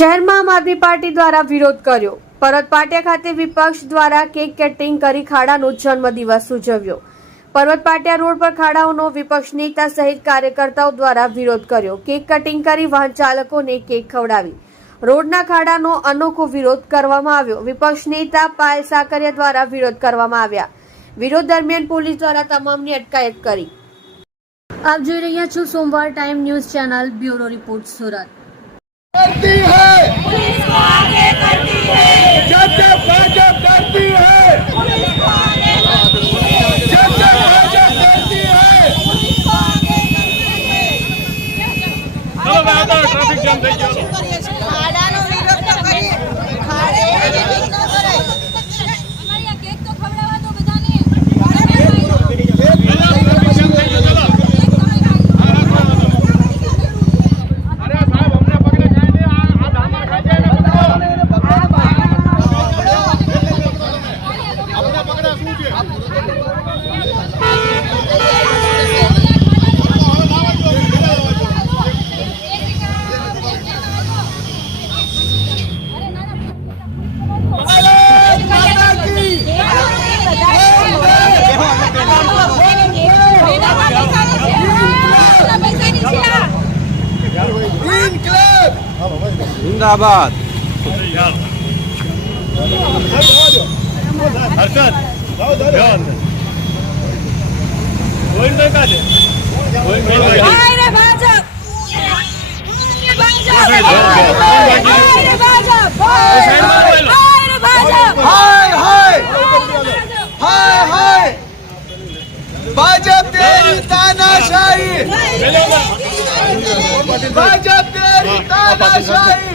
શહેરમાં આમ આદમી પાર્ટી દ્વારા વિરોધ કર્યો। પરબત પાટિયા ખાતે વિપક્ષ દ્વારા કેક કટિંગ કરી ખાડાનો જન્મદિવસ ઉજવ્યો। પરબત પાટિયા રોડ પર ખાડાઓનો વિપક્ષ નેતા સહિત કાર્યકર્તાઓ દ્વારા વિરોધ કર્યો। કેક કટિંગ કરી વાહન ચાલકોને કેક ખવડાવી રોડના ખાડાનો અનોખો વિરોધ કરવામાં આવ્યો। વિપક્ષ નેતા પાયલ સાકરિયા દ્વારા વિરોધ કરવામાં આવ્યા। વિરોધ દરમિયાન પોલીસ દ્વારા તમામની અટકાયત કરી। આપ જોઈ રહ્યા છો સોમવાર time news channel, bureau report, Surat. करती है पुलिस को आगे करती है जब भाजपा करती है पुलिस को आगे करती है जब भाजपा करती है पुलिस को आगे करती है। चलो मैं आता हूं, ट्रैफिक जाम થઈ ગયો। ખાડાનો વિરોધ તો કરીએ, ખાડે વિરોધ ન કરાય। અમારી આ કેક તો ખવડાવવા દો બધાને। जिंदाबाद। हर्षद गोविंद का है हाय रे भाजप, हाय रे भाजप, हाय रे भाजप, हाय हाय हाय हाय भाजपा तेरी तानाशाही, भाजपा तेरी तानाशाही।